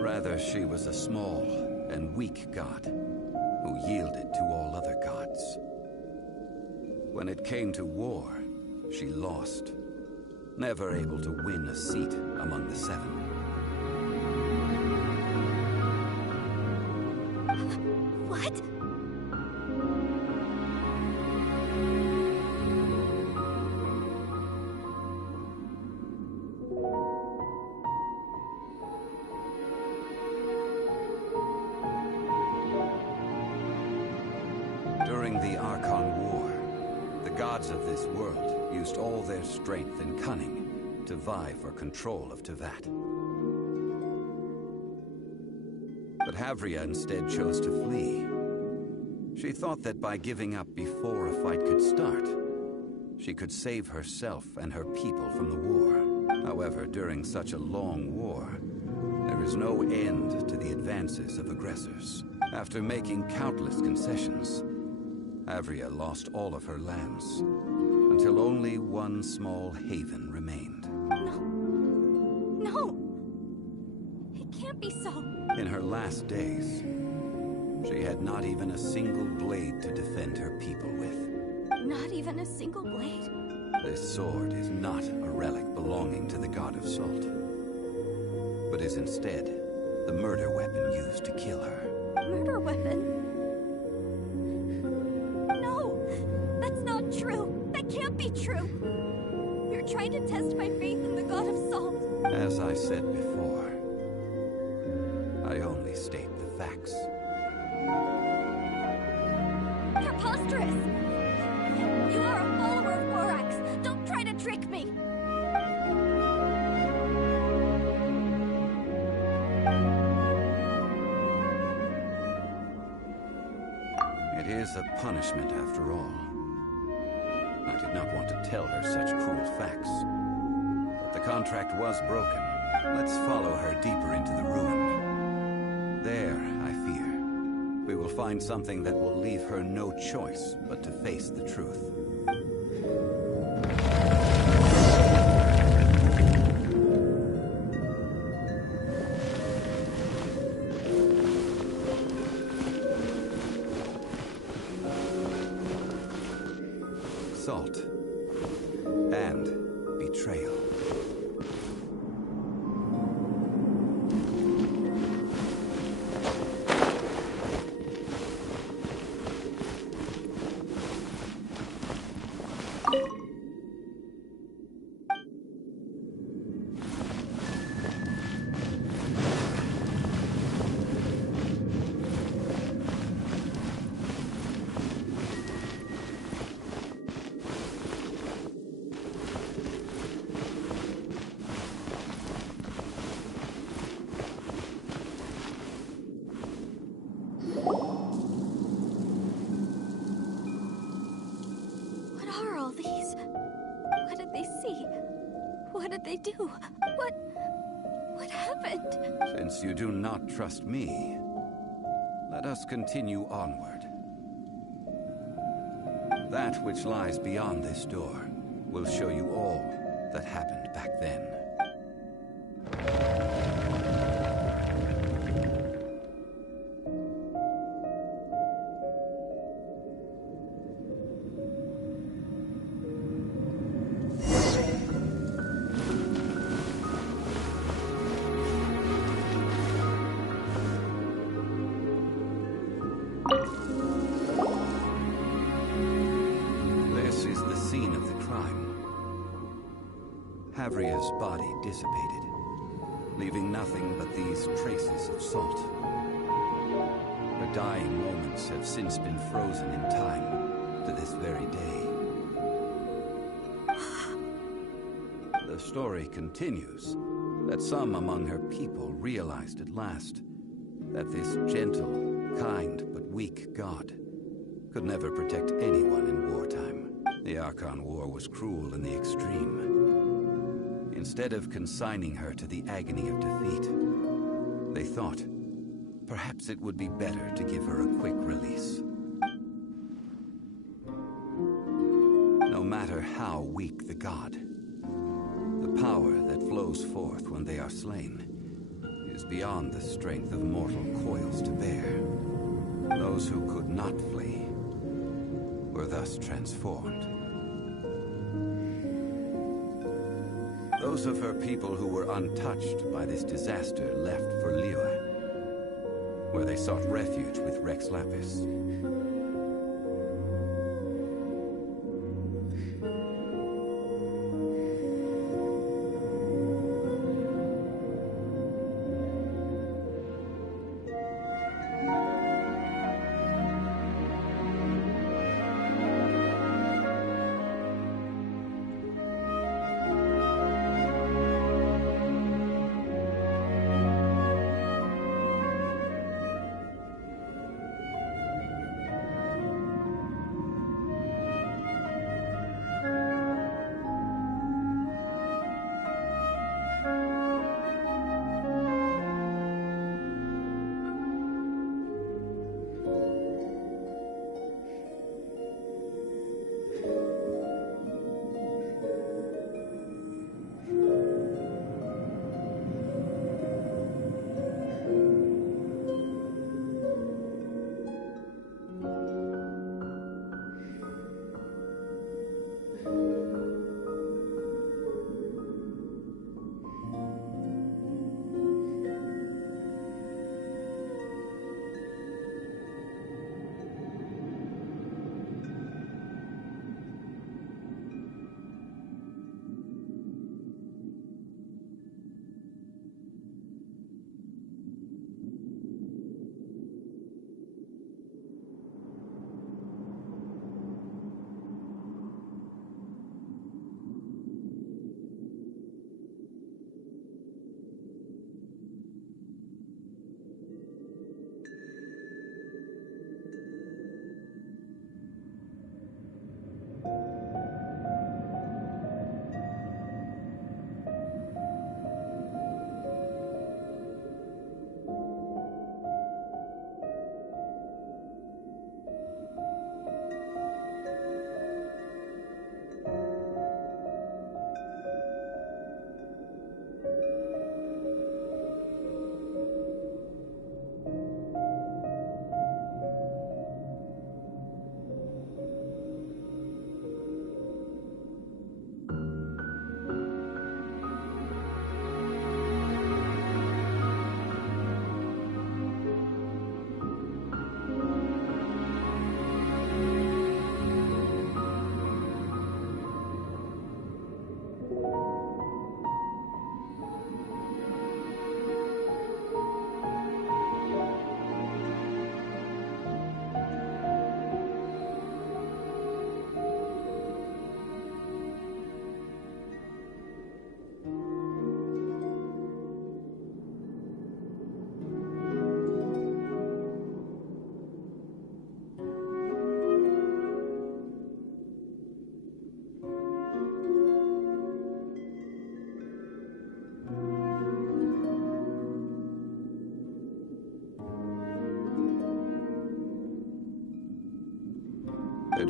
Rather, she was a small and weak god who yielded to all other gods. When it came to war, she lost, never able to win a seat among the seven. What? During the Archon War, the gods of this world used all their strength and cunning to vie for control of Tevat. But Havria instead chose to flee. She thought that by giving up before a fight could start, she could save herself and her people from the war. However, during such a long war, there is no end to the advances of aggressors. After making countless concessions, Havria lost all of her lands, until only one small haven remained. No! It can't be so. In her last days, she had not even a single blade to defend her people with. Not even a single blade? This sword is not a relic belonging to the God of Salt, but is instead the murder weapon used to kill her. Murder weapon? True. That can't be true. You're trying to test my faith in the God of Salt. As I said before, I only state the facts. Preposterous! You are a follower of Morax. Don't try to trick me. is a punishment after all. I did not want to tell her such cruel facts. But the contract was broken. Let's follow her deeper into the ruin. There, I fear, we will find something that will leave her no choice but to face the truth. Salt and betrayal. What did they do? What happened? Since you do not trust me, let us continue onward. That which lies beyond this door will show you all that happened back then. This is the scene of the crime. Havria's body dissipated, leaving nothing but these traces of salt. Her dying moments have since been frozen in time to this very day. The story continues that some among her people realized at last that this gentle, kind, but weak god could never protect anyone in wartime. The Archon War was cruel in the extreme. Instead of consigning her to the agony of defeat, they thought perhaps it would be better to give her a quick release. No matter how weak the god, the power that flows forth when they are slain is beyond the strength of mortal coils to bear. Those who could not flee were thus transformed. Those of her people who were untouched by this disaster left for Liyue, where they sought refuge with Rex Lapis.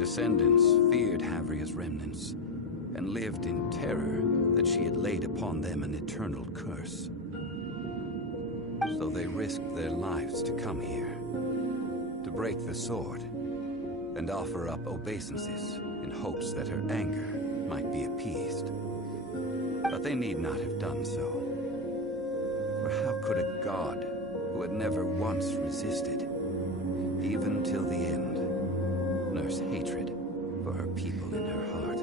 descendants feared Havria's remnants, and lived in terror that she had laid upon them an eternal curse. So they risked their lives to come here, to break the sword, and offer up obeisances in hopes that her anger might be appeased. But they need not have done so. For how could a god who had never once resisted, even till the end, nurse hatred for her people in her heart?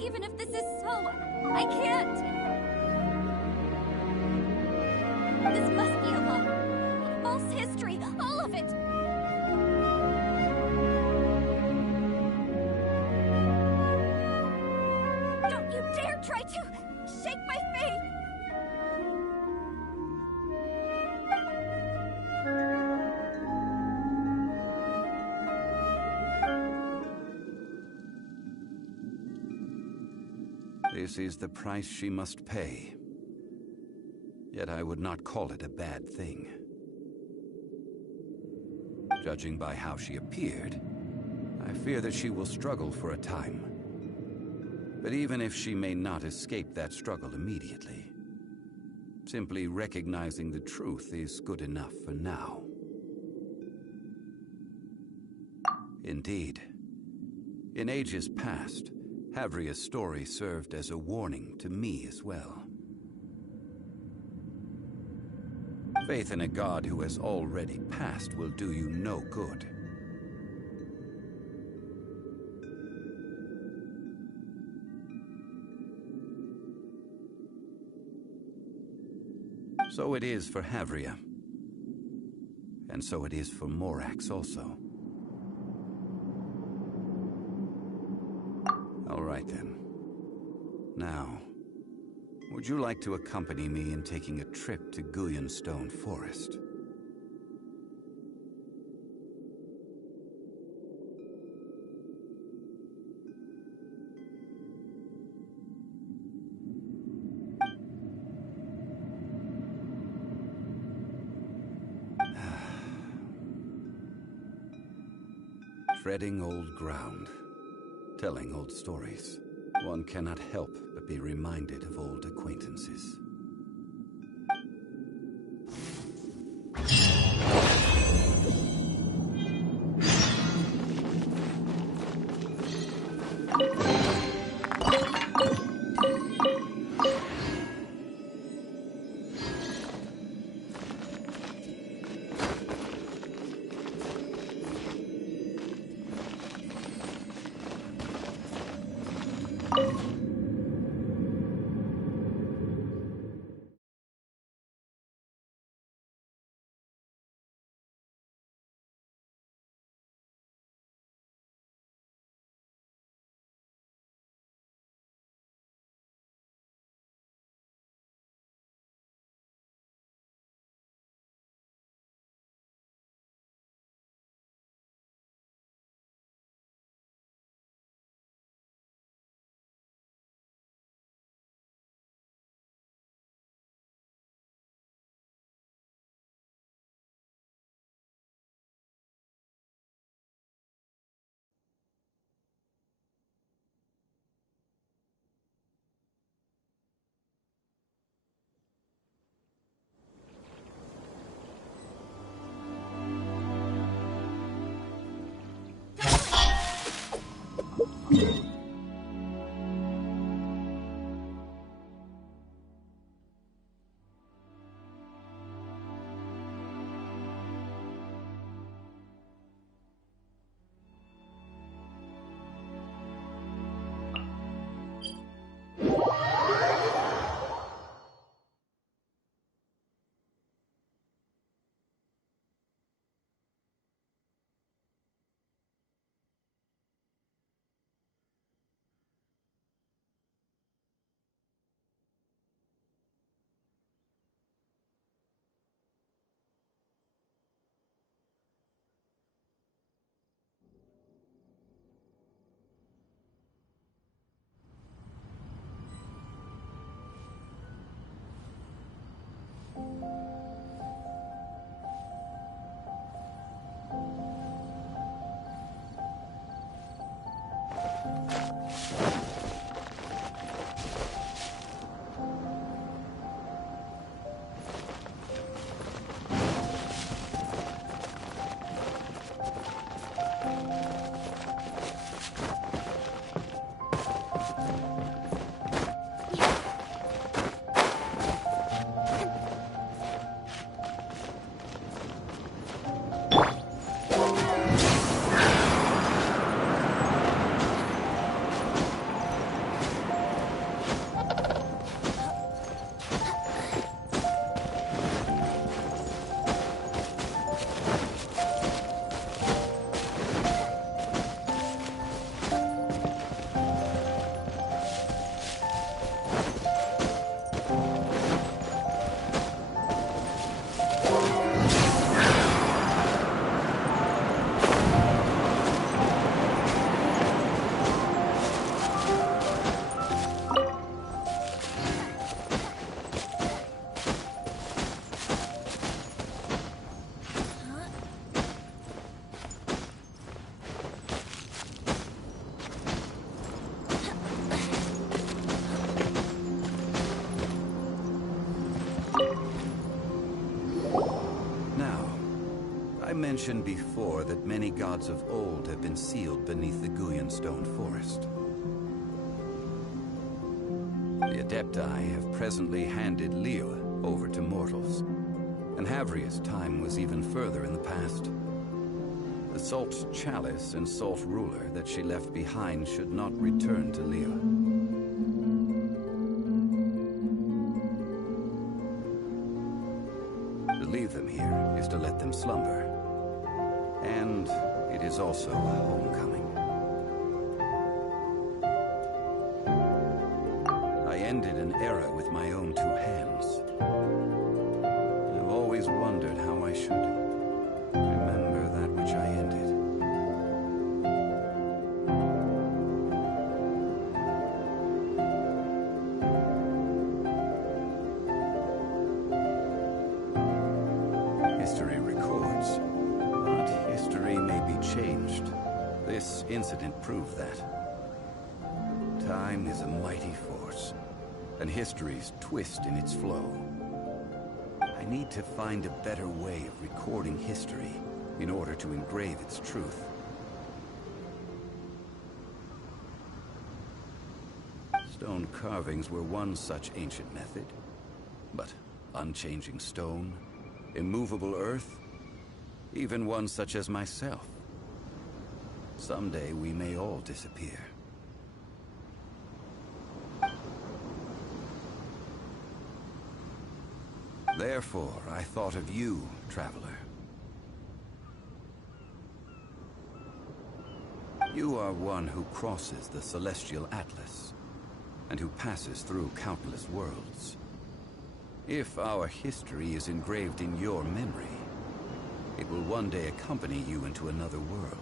Even if this is so, I can't. This must be a lie. False history, all of it. Don't you dare try to shake my faith! This is the price she must pay. Yet I would not call it a bad thing. Judging by how she appeared, I fear that she will struggle for a time. But even if she may not escape that struggle immediately, simply recognizing the truth is good enough for now. Indeed, in ages past, Havria's story served as a warning to me as well. Faith in a god who has already passed will do you no good. So it is for Havria. And so it is for Morax also. All right then. Now, would you like to accompany me in taking a trip to Guyanstone Forest? Treading old ground, telling old stories. One cannot help but be reminded of old acquaintances. I mentioned before that many gods of old have been sealed beneath the Guyan stone forest. The Adepti have presently handed Liyue over to mortals, and Havria's time was even further in the past. The Salt Chalice and Salt Ruler that she left behind should not return to Liyue. To leave them here is to let them slumber. And it is also a homecoming. I ended an era with my own two hands. I've always wondered how I should remember that which I ended. History records. But history may be changed. This incident proved that. Time is a mighty force, and history's twist in its flow. I need to find a better way of recording history in order to engrave its truth. Stone carvings were one such ancient method, but unchanging stone, immovable earth, even one such as myself. Someday we may all disappear. Therefore, I thought of you, traveler. You are one who crosses the Celestial Atlas, and who passes through countless worlds. If our history is engraved in your memory, it will one day accompany you into another world.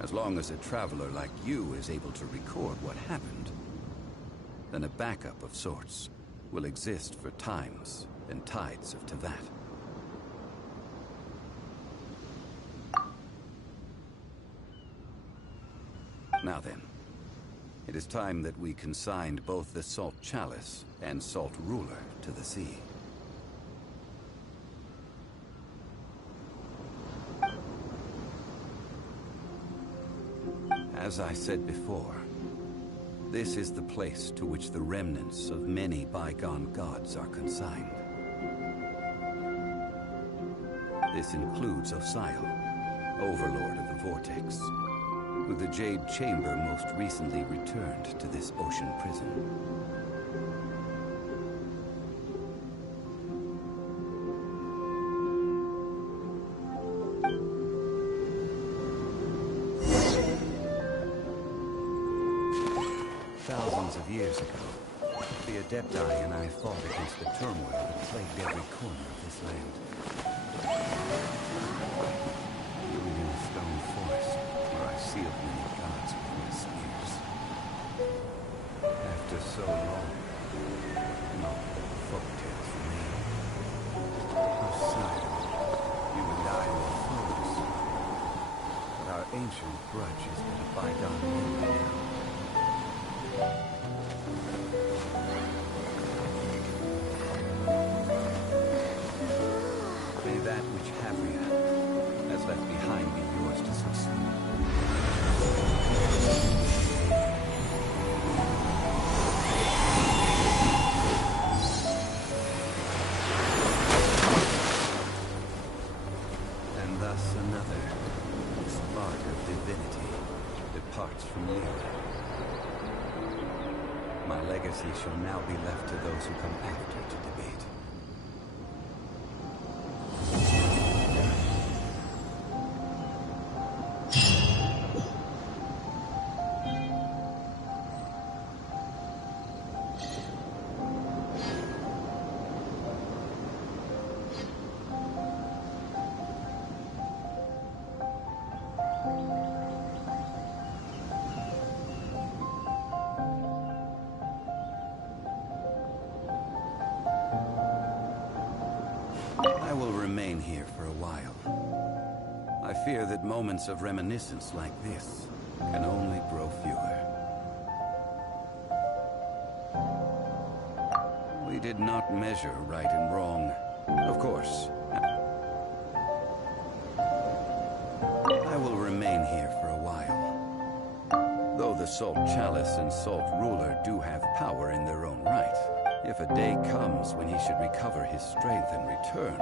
As long as a traveler like you is able to record what happened, then a backup of sorts will exist for times and tides of Teyvat. Now then, it is time that we consigned both the Salt Chalice and Salt Ruler to the sea. As I said before, this is the place to which the remnants of many bygone gods are consigned. This includes Osial, Overlord of the Vortex, who the Jade Chamber most recently returned to this ocean prison. Thousands of years ago, the Adepti and I fought against the turmoil that plagued every corner of this land. Living in a stone forest, where I sealed many gods with my spears. After so long, no folktales remain. Osial, you and I were foes, but our ancient grudge has been a bygone memory now. May that which Havria has left behind be yours to succeed. And thus another spark of divinity departs from Liyue. My legacy shall now be left to those who come after to debate. I will remain here for a while. I fear that moments of reminiscence like this can only grow fewer. We did not measure right and wrong. Of course, will remain here for a while. Though the Salt Chalice and Salt Ruler do have power in their own right, if a day comes when he should recover his strength and return,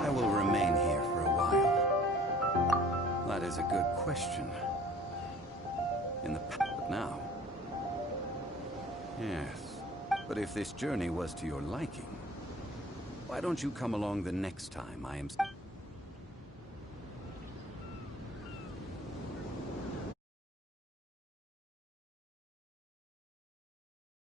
I will remain here for a while. That is a good question. In the past, now. Yes. But if this journey was to your liking, why don't you come along the next time I am...